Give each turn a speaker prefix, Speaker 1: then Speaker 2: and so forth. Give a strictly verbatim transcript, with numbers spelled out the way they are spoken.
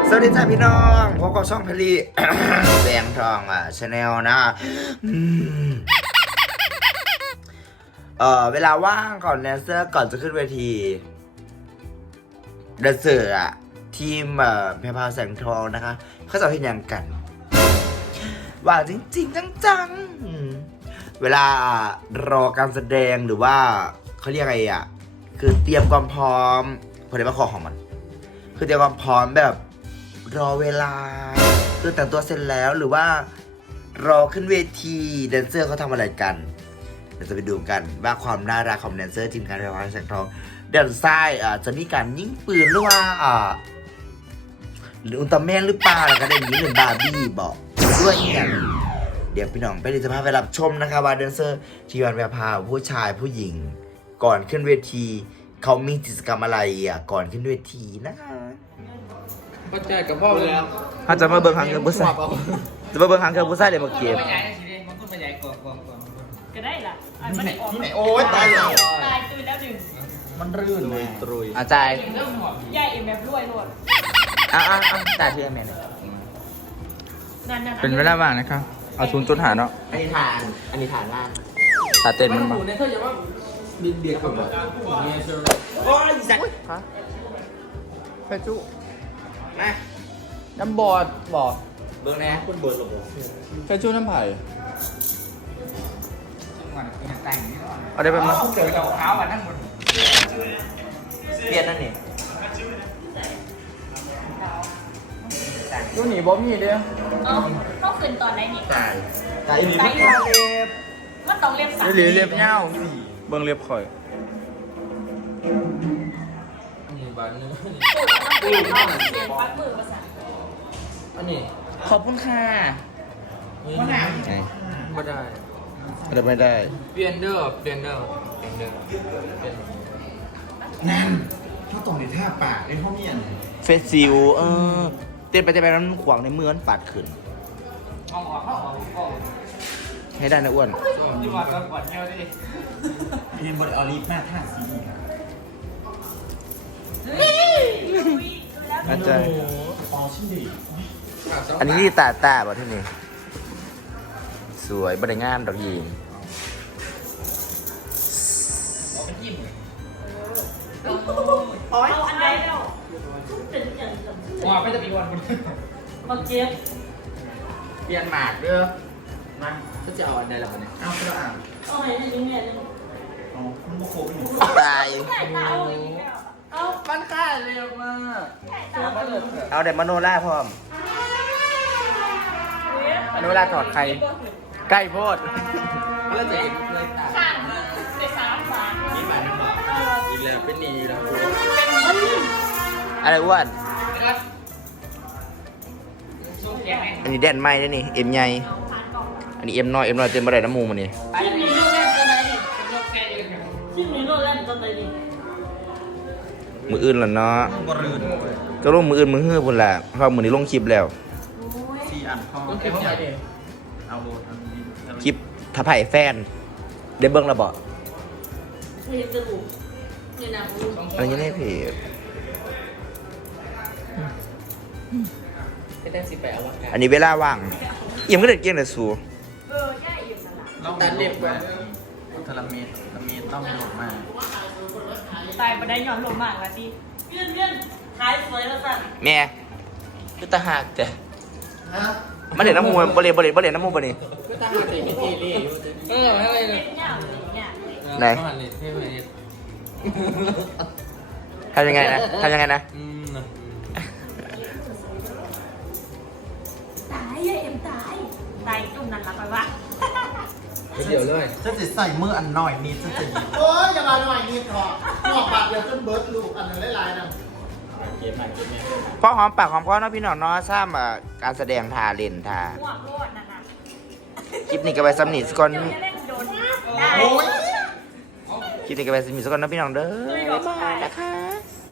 Speaker 1: สวัสดีจ้าพี่น้องพบกับช่องเพลี แสงทองอ่ะชาแนลนะเอ่อเวลาว่างก่อนแดนเซอร์ก่อนจะขึ้นเวทีแดนเซอร์อ่ะทีมเอ่อเพพาแสงทองนะคะเขาจะเห็นอย่างกันว่างจริงๆจังๆเวลารอการแสดงหรือว่าเขาเรียกอะไรอ่ะคือเตรียมความพร้อมพอดีมาขอของมันคือเตรียมความพร้อมแบบรอเวลาคือแต่งตัวเสร็จแล้วหรือว่ารอขึ้นเวทีแดนเซอร์เขาทำอะไรกันเดี๋ยวจะไปดูกันว่าความน่ารักของแดนเซอร์ทีมงานเพพาแสงทองด้านซ้ายอ่าจะมีการยิงปืนหรือว่าอ่าหรืออุลตร้าแมนหรือเปล่าแล้วก็ได้ยิงเหมือนบาร์บี้บอกด้วยอีกอย่างเดี๋ยวพี่น้องไปดูสภาพไปรับชมนะคะว่าแดนเซอร์ทีมงานเพพาผู้ชายผู้หญิงก่อนขึ้นเวทีเขามีกิจกรรมอะไรอ่ะก่อนขึ้นเวทีนะคะ
Speaker 2: ก็ใจกับพ่อแล้ว
Speaker 1: เขาจะมาเบิ่งหางเครื่องผู้ชายจะมาเบิ่งหางเครื่องผู้ชายเลยมาเก็บ
Speaker 2: ไม่ใหญ่สิเด้มันก็ไม่ใหญ่กว่ากว่ากว่า
Speaker 3: ก็ได้ล่ะที่ไหนที่ไหน
Speaker 1: โอ้ยตายแล้ว
Speaker 3: ตายตุยแล้วหนึ่ง
Speaker 2: มันรื่นเลยตรุย
Speaker 1: อาจารย์
Speaker 3: ใหญ่เอ็มแบบรวยรวด
Speaker 1: อ่ะอ่ะอ่ะแต่เพื่อนแม่เลย
Speaker 3: นั่นนั่น
Speaker 2: เป็นเวลาว่างนะครับเอาศูนย์จุดหาเนาะ
Speaker 1: อันนี้ฐานอันนี้ฐานล่าง
Speaker 2: ตาเต้นมันมา
Speaker 4: เนี่ยเธอจะว่าดินเดียดกับแบบเนี่ยเชื่อ
Speaker 1: โอ้ยสัตว์
Speaker 2: แฟจุ
Speaker 1: มา
Speaker 2: น้ำบอดบอด
Speaker 1: เบิ่งแน่คุณเบิร์ดหรอ
Speaker 2: แฟจุน้ำไผ่
Speaker 4: แต่งนี่
Speaker 2: เอาได้ไปมั้ย
Speaker 4: เกิดกับเท้าอ่ะนั่งบน
Speaker 1: เปลี่ยนนั่นนี่
Speaker 2: ยูหนีบอมนี่เด้อ
Speaker 3: เอ้าต้องคืนตอนไหนนี่
Speaker 1: ตายตายอีนี่ไม่เล็บ
Speaker 3: มันต้องเรียบสาม
Speaker 2: เรียบเรียบเงาเบิ่งเรียบข่อย
Speaker 4: นี่บ้านนึง
Speaker 3: เปลี่ยนเนาะเปลี่ยนปัดมือภาษา
Speaker 4: อันนี้
Speaker 1: ขอบคุณค่ะ
Speaker 4: มะนาว
Speaker 1: ไง
Speaker 4: ไม่ได้
Speaker 1: อะไรไม่ได้
Speaker 4: เปลี่ยนเด้อเปลี่ยนเด้อเปลี่ยนเด้อเปลี่ยน
Speaker 5: นั่นเขาตรงในท่าปากไอ้พวกเนี้ย
Speaker 1: เฟสซิลเออเต้นไปเต้นไปแล้วมันขวางในมือมันปาดขึ้น
Speaker 4: เอาออกเอาออกเอาออก
Speaker 1: ให้ได้นะอ้วน
Speaker 4: จังหวะก่อนก่อนแมวดิ
Speaker 5: เรียนบริออรีฟมากท่าสี
Speaker 1: อาจารย์
Speaker 5: อ๋อชื่อดี
Speaker 1: อันนี้ตาตาบ่ที่นี่สวยบริงามดอกยิง
Speaker 3: เอาอันไหนแล้วเป็นอย่าง
Speaker 4: ว้าไม่จะมีวันบน
Speaker 3: มาเก็บ
Speaker 4: เปลี่ยนหมากเด้อมาก็จะเอาอันใดล่ะเนี่ย
Speaker 5: เอาไปแล้วอ่าน
Speaker 3: เอาไหนนี่เนี่ย
Speaker 5: อ๋อมันโมโคบอยู่
Speaker 1: ตาย
Speaker 3: ใส่ตาเอาอีกแล้วเอา
Speaker 2: มันค่าเร็วมาก
Speaker 3: ใส่ตาเอาอีก
Speaker 1: เอาเด็มโนล่าพร้อม
Speaker 2: อันนี้เวลาถอดใครใกล้โพด
Speaker 4: เพื่อจะเห็นเลยตา
Speaker 3: ข้างในสามฝา
Speaker 4: อีกแล้วอีกแล้วเป็นนีแล้ว
Speaker 1: อะไรอ้วน
Speaker 4: สู้แกไหม
Speaker 1: อันนี้แดนไม้ด้วยนี่เอ็มใหญ่
Speaker 3: เอาผ่านกล่อง
Speaker 1: อันนี้เอ็มน้อยเอ็มน้อยเต็มบ่ได้น้ำมูมันนี่
Speaker 3: ที่มีโน่นเล่นตอนไหนนี่
Speaker 4: ยกแค่ยืน
Speaker 3: ที่มีโน่นเล่นตอนไหนนี่
Speaker 1: มืออื่นล่ะเนาะ
Speaker 5: บริน
Speaker 1: ก็ลงมืออื่นมือฮื้อพุ่นล่ะเพราะมือนี้ลงคลิปแล้ว
Speaker 5: สี่อันพอ
Speaker 4: ต้องเก็บไว้ดิ
Speaker 5: เอาโหลดอันนี้
Speaker 1: คลิปถ้าไผ่แฟนได้เบิ่งแล้วบ่
Speaker 3: เรียนจะรู้เนี่ยนะรู้
Speaker 1: อันนี้ในเพจ
Speaker 4: ไม่ได้สิไปเอาวักา
Speaker 1: อันนี้เวลาว่างเอี่ยมก็เด็ดเก่งแต่สู
Speaker 3: เออแค่อิ่มนั่นแหละ
Speaker 5: ต้องตัดเล็บไว้ทรเมตทรเมตต้องมีหลบมาก
Speaker 3: ตายไปได้ย้อนลงมากละทีเลื่อนเลื่อนท้ายสวยแล้วสั่น
Speaker 1: แม่คือตาหักแต่มาเล่นน้ำมูบ่เล่นบ่เล่นบ่เล่นน้ำมูบ่นี่
Speaker 4: ก็ตั้งสติไม่ทีรีอยู่เอออะไรเนี่ย
Speaker 3: เงี้ยเลยเงี้ย
Speaker 1: ไหน
Speaker 4: ไม่เลยไม่เลย
Speaker 1: ทำยังไงนะทำยังไงนะ
Speaker 4: อืม
Speaker 3: ตายยายเอ็มตายตายจุ่มนั่นละไปวะ
Speaker 4: เดี๋ยวเลย
Speaker 5: ฉันจะใส่มืออันหน่อยนิดฉันจะหยิบโอ้ยอย่ามาหน่อยนิดหรอกหอกบาดเดียวจนเบิร์ดลูกอันนั้นหลายๆนะ
Speaker 4: เก็บใหม่เก็บใหม่
Speaker 1: พอหอมปากหอมคอเนาะพี่น้องเนาะทราบอ่ะการแสดงทาเล่นทา
Speaker 3: หัวโลดนั่นน่ะ
Speaker 1: คลิปนี้ก็ไปซ้ำนิดก่อน
Speaker 3: เดี๋ยวจะเล่นโดนได้
Speaker 5: โอ้ย
Speaker 1: คลิปนี้ก็ไปซ้ำนิดก่อนเนาะพี่น้องเด้อ
Speaker 3: ตุ้ยบอกตาย
Speaker 1: นะคะ